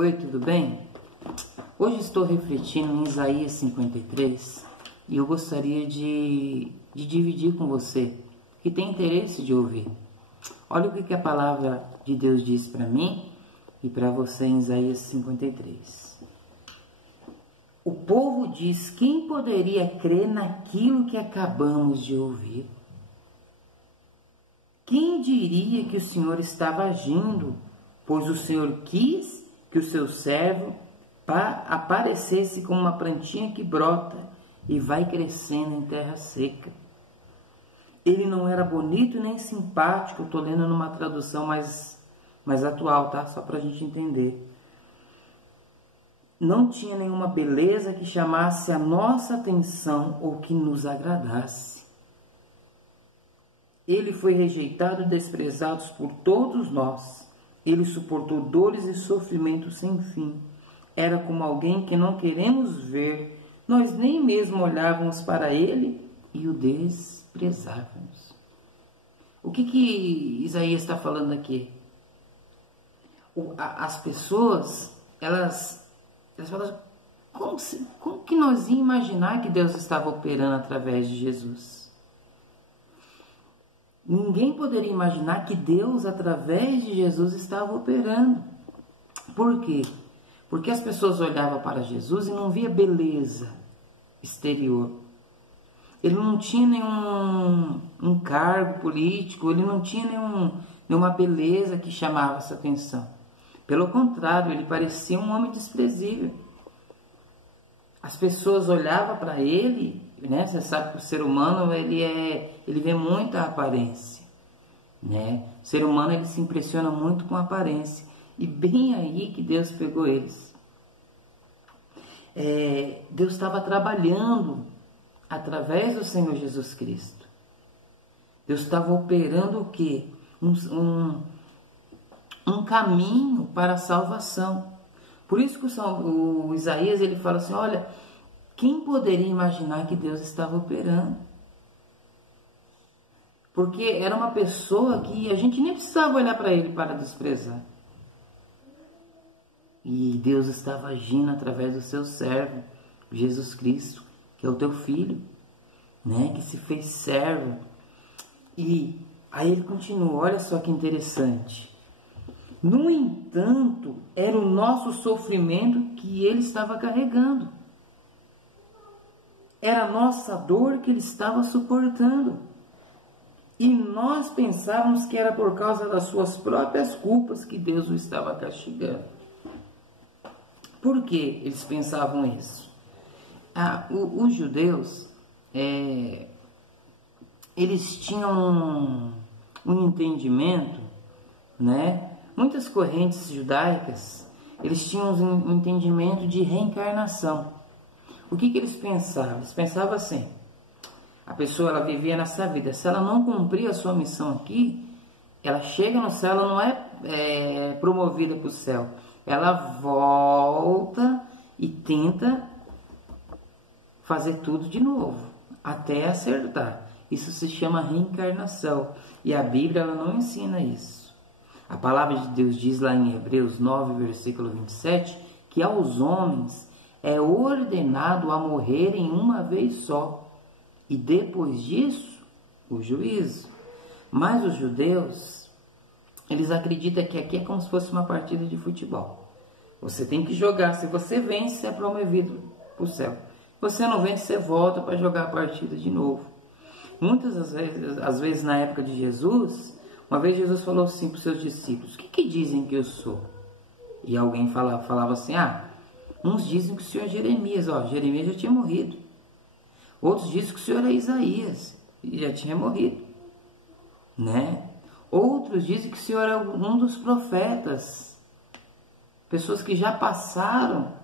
Oi, tudo bem? Hoje estou refletindo em Isaías 53 e eu gostaria de dividir com você que tem interesse de ouvir. Olha o que a palavra de Deus diz para mim e para você em Isaías 53. O povo diz: quem poderia crer naquilo que acabamos de ouvir? Quem diria que o Senhor estava agindo, pois o Senhor quis que o seu servo aparecesse como uma plantinha que brota e vai crescendo em terra seca. Ele não era bonito nem simpático, estou lendo numa tradução mais atual, tá? Só para a gente entender. Não tinha nenhuma beleza que chamasse a nossa atenção ou que nos agradasse. Ele foi rejeitado e desprezado por todos nós. Ele suportou dores e sofrimentos sem fim. Era como alguém que não queremos ver. Nós nem mesmo olhávamos para ele e o desprezávamos. O que Isaías está falando aqui? As pessoas, elas falam: como que nós íamos imaginar que Deus estava operando através de Jesus? Ninguém poderia imaginar que Deus, através de Jesus, estava operando. Por quê? Porque as pessoas olhavam para Jesus e não via beleza exterior. Ele não tinha nenhum cargo político, ele não tinha nenhuma beleza que chamava essa atenção. Pelo contrário, ele parecia um homem desprezível. As pessoas olhavam para ele, né? Você sabe que o ser humano ele vê muita aparência, né? O ser humano ele se impressiona muito com a aparência, e bem aí que Deus pegou eles. Deus estava trabalhando através do Senhor Jesus Cristo. Deus estava operando o quê? Um caminho para a salvação. Por isso que o Isaías ele fala assim: olha, quem poderia imaginar que Deus estava operando? Porque era uma pessoa que a gente nem precisava olhar para ele para desprezar. E Deus estava agindo através do seu servo, Jesus Cristo, que é o teu filho, né? Que se fez servo. E aí ele continua, olha só que interessante. No entanto, era o nosso sofrimento que ele estava carregando. Era a nossa dor que ele estava suportando. E nós pensávamos que era por causa das suas próprias culpas que Deus o estava castigando. Por que eles pensavam isso? Os judeus, eles tinham um entendimento, né? Muitas correntes judaicas, eles tinham um entendimento de reencarnação. O que eles pensavam? Eles pensavam assim: a pessoa ela vivia nessa vida, se ela não cumprir a sua missão aqui, ela chega no céu, ela não é promovida para o céu. Ela volta e tenta fazer tudo de novo, até acertar. Isso se chama reencarnação. E a Bíblia ela não ensina isso. A palavra de Deus diz lá em Hebreus 9, versículo 27, que aos homens é ordenado a morrerem uma vez só, e depois disso, o juízo. Mas os judeus, eles acreditam que aqui é como se fosse uma partida de futebol. Você tem que jogar, se você vence, é promovido para o céu. Se você não vence, você volta para jogar a partida de novo. Muitas às vezes na época de Jesus, uma vez Jesus falou assim para os seus discípulos: o que dizem que eu sou? E alguém falava assim: uns dizem que o Senhor é Jeremias. Jeremias já tinha morrido. Outros dizem que o Senhor é Isaías, e já tinha morrido, né? Outros dizem que o Senhor é um dos profetas, pessoas que já passaram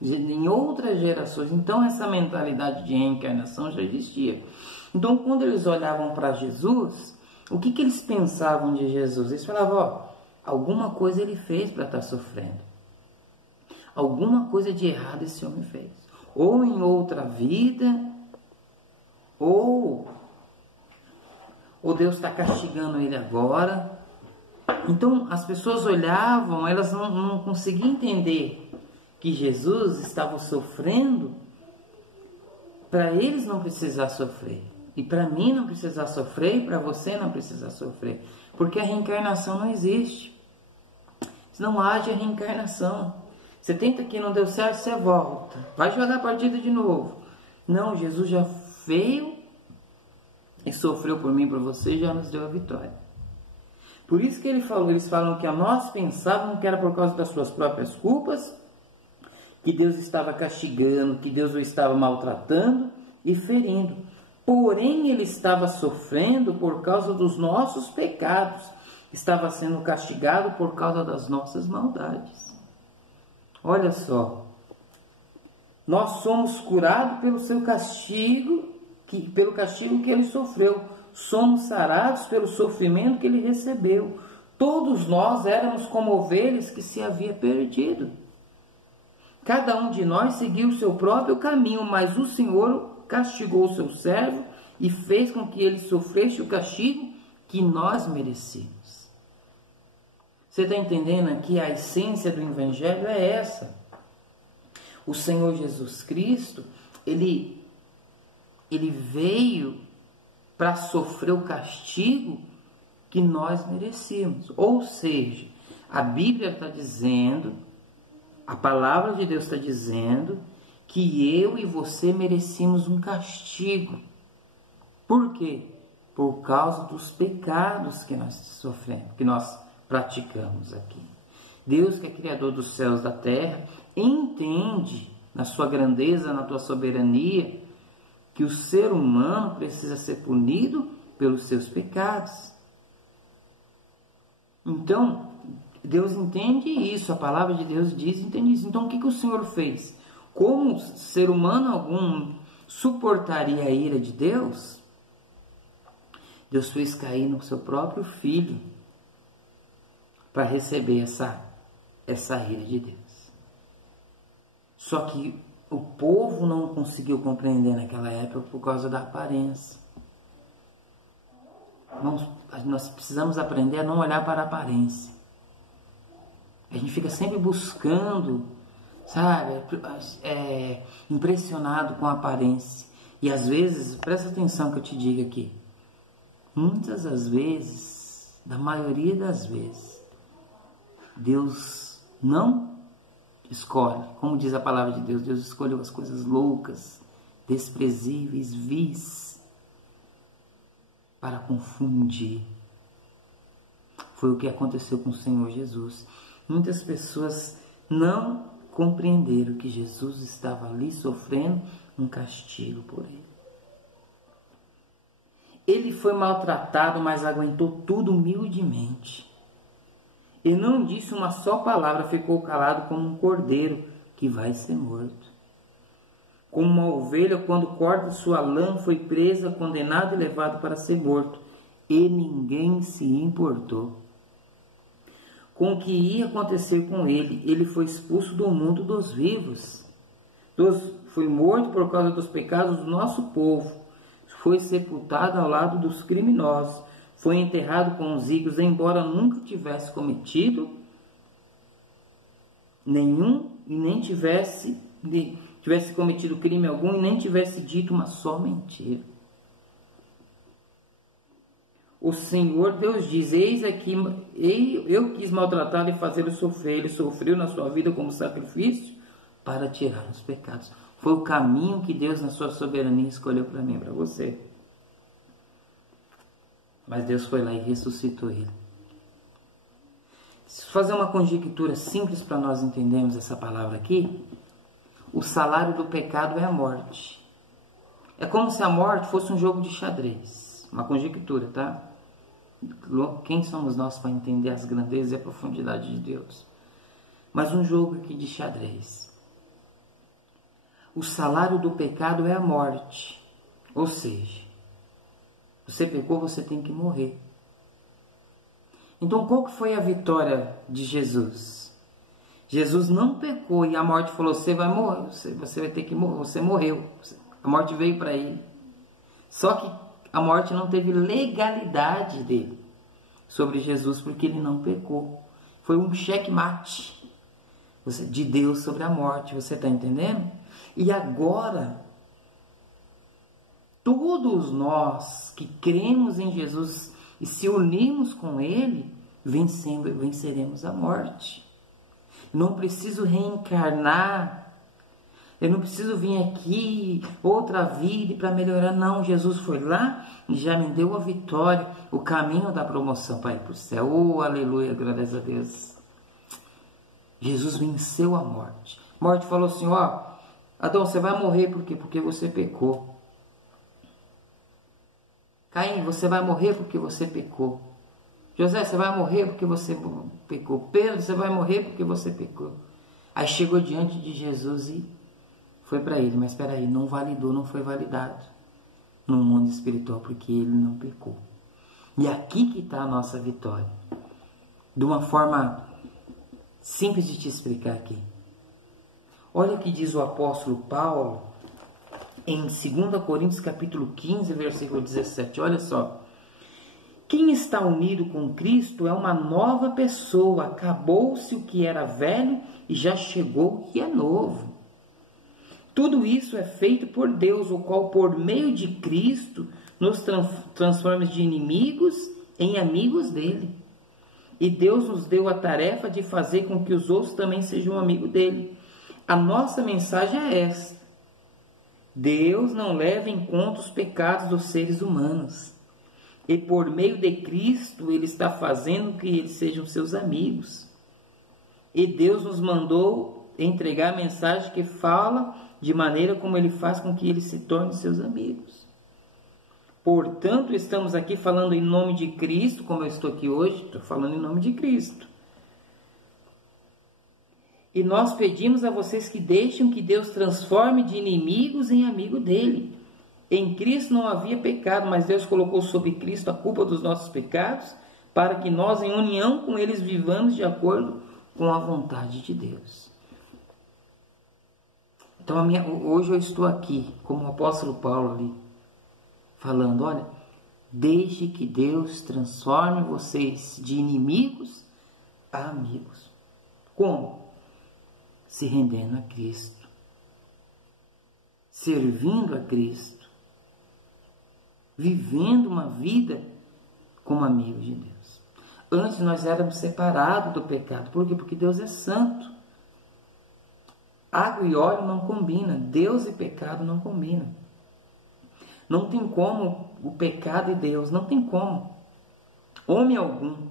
em outras gerações. Então essa mentalidade de reencarnação já existia. Então quando eles olhavam para Jesus, o que eles pensavam de Jesus? Eles falavam: alguma coisa ele fez para estar sofrendo. Alguma coisa de errado esse homem fez. Ou em outra vida, ou Deus está castigando ele agora. Então as pessoas olhavam, elas não conseguiam entender que Jesus estava sofrendo para eles não precisar sofrer. E para mim não precisar sofrer, e para você não precisar sofrer. Porque a reencarnação não existe. Não haja reencarnação. Você tenta que não deu certo, você volta. Vai jogar a partida de novo. Não, Jesus já veio e sofreu por mim, por você, e já nos deu a vitória. Por isso que eles falam que a nós pensavam que era por causa das suas próprias culpas, que Deus estava castigando, que Deus o estava maltratando e ferindo. Porém, ele estava sofrendo por causa dos nossos pecados. Estava sendo castigado por causa das nossas maldades. Olha só. Nós somos curados pelo seu castigo, pelo castigo que ele sofreu. Somos sarados pelo sofrimento que ele recebeu. Todos nós éramos como ovelhas que se havia perdido. Cada um de nós seguiu o seu próprio caminho, mas o Senhor castigou o seu servo e fez com que ele sofresse o castigo que nós merecíamos. Você está entendendo aqui? A essência do Evangelho é essa. O Senhor Jesus Cristo, ele veio para sofrer o castigo que nós merecíamos. Ou seja, a Bíblia está dizendo, a palavra de Deus está dizendo que eu e você merecíamos um castigo. Por quê? Por causa dos pecados que nós sofremos, que nós praticamos aqui. Deus, que é Criador dos céus e da terra, entende na sua grandeza, na tua soberania, que o ser humano precisa ser punido pelos seus pecados. Então, Deus entende isso, a palavra de Deus diz, entende isso. Então, o que o Senhor fez? Como ser humano algum suportaria a ira de Deus? Deus fez cair no seu próprio Filho para receber essa ira de Deus. Só que o povo não conseguiu compreender naquela época por causa da aparência. Nós precisamos aprender a não olhar para a aparência. A gente fica sempre buscando, sabe, impressionado com a aparência. E às vezes, presta atenção que eu te digo aqui, muitas das vezes, da maioria das vezes, Deus não escolhe, como diz a palavra de Deus, Deus escolheu as coisas loucas, desprezíveis, vis, para confundir. Foi o que aconteceu com o Senhor Jesus. Muitas pessoas não compreenderam que Jesus estava ali sofrendo um castigo por ele. Ele foi maltratado, mas aguentou tudo humildemente. Ele não disse uma só palavra, ficou calado como um cordeiro que vai ser morto. Como uma ovelha, quando corta sua lã, foi presa, condenado e levado para ser morto. E ninguém se importou com o que ia acontecer com ele. Ele foi expulso do mundo dos vivos. Foi morto por causa dos pecados do nosso povo. Foi sepultado ao lado dos criminosos. Foi enterrado com os ímpios, embora nunca tivesse cometido nenhum e nem tivesse cometido crime algum e nem tivesse dito uma só mentira. O Senhor Deus diz: eis aqui, eu quis maltratá-lo e fazê-lo sofrer. Ele sofreu na sua vida como sacrifício para tirar os pecados. Foi o caminho que Deus, na sua soberania, escolheu para mim e para você. Mas Deus foi lá e ressuscitou ele. Se fazer uma conjectura simples para nós entendermos essa palavra aqui, o salário do pecado é a morte. É como se a morte fosse um jogo de xadrez. Uma conjectura, tá? Quem somos nós para entender as grandezas e a profundidade de Deus? Mas um jogo aqui de xadrez. O salário do pecado é a morte. Ou seja, você pecou, você tem que morrer. Então, qual que foi a vitória de Jesus? Jesus não pecou e a morte falou: você vai morrer, você vai ter que morrer, você morreu. A morte veio para ele. Só que a morte não teve legalidade dele. sobre Jesus porque ele não pecou. Foi um checkmate de Deus sobre a morte, você está entendendo? E agora, todos nós que cremos em Jesus e se unimos com ele, venceremos a morte. Não preciso reencarnar, eu não preciso vir aqui outra vida para melhorar, não. Jesus foi lá e já me deu a vitória, o caminho da promoção para ir para o céu. Oh, aleluia, graças a Deus. Jesus venceu a morte. A morte falou assim, ó, Adão, você vai morrer por quê? Porque você pecou. Caim, você vai morrer porque você pecou. José, você vai morrer porque você pecou. Pedro, você vai morrer porque você pecou. Aí chegou diante de Jesus e foi para ele. Mas espera aí, não validou, não foi validado no mundo espiritual porque ele não pecou. E aqui que está a nossa vitória. De uma forma simples de te explicar aqui. Olha o que diz o apóstolo Paulo em 2 Coríntios capítulo 15, versículo 17. Olha só. Quem está unido com Cristo é uma nova pessoa. Acabou-se o que era velho e já chegou o que é novo. Tudo isso é feito por Deus, o qual por meio de Cristo nos transforma de inimigos em amigos dele. E Deus nos deu a tarefa de fazer com que os outros também sejam amigos dele. A nossa mensagem é esta: Deus não leva em conta os pecados dos seres humanos. E por meio de Cristo, Ele está fazendo que eles sejam seus amigos. E Deus nos mandou entregar a mensagem que fala de maneira como Ele faz com que eles se tornem seus amigos. Portanto, estamos aqui falando em nome de Cristo, como eu estou aqui hoje, estou falando em nome de Cristo. E nós pedimos a vocês que deixem que Deus transforme de inimigos em amigo dele. Em Cristo não havia pecado, mas Deus colocou sobre Cristo a culpa dos nossos pecados, para que nós, em união com eles, vivamos de acordo com a vontade de Deus. Então, hoje eu estou aqui, como o apóstolo Paulo ali, falando, olha, deixe que Deus transforme vocês de inimigos a amigos. Como? Se rendendo a Cristo, servindo a Cristo, vivendo uma vida como amigos de Deus. Antes nós éramos separados do pecado. Por quê? Porque Deus é santo. Água e óleo não combinam. Deus e pecado não combinam. Não tem como o pecado e Deus. Não tem como. Homem algum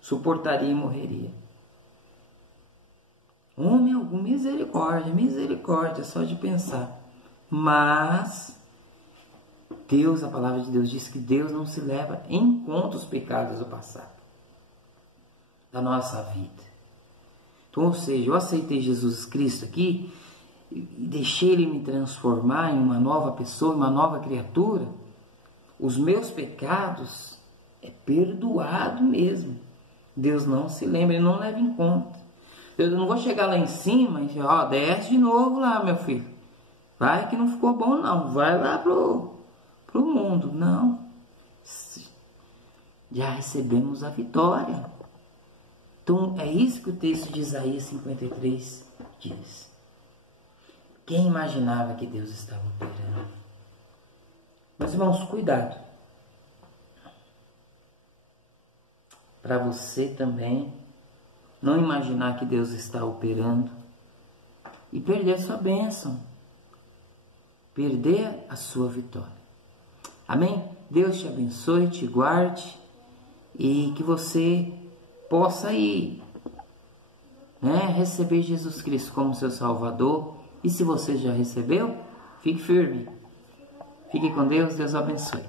suportaria e morreria. Homem algum, misericórdia, misericórdia, só de pensar. Mas Deus, a palavra de Deus diz que Deus não se leva em conta os pecados do passado, da nossa vida. Então, ou seja, eu aceitei Jesus Cristo aqui e deixei Ele me transformar em uma nova pessoa, uma nova criatura. Os meus pecados é perdoado mesmo. Deus não se lembra, Ele não leva em conta. Eu não vou chegar lá em cima e dizer, ó, desce de novo lá, meu filho. Vai que não ficou bom não, vai lá pro mundo. Não. Já recebemos a vitória. Então, é isso que o texto de Isaías 53 diz. Quem imaginava que Deus estava operando? Mas, irmãos, cuidado. Para você também não imaginar que Deus está operando e perder a sua bênção. Perder a sua vitória. Amém? Deus te abençoe, te guarde e que você possa ir, receber Jesus Cristo como seu Salvador. E se você já recebeu, fique firme. Fique com Deus, Deus abençoe.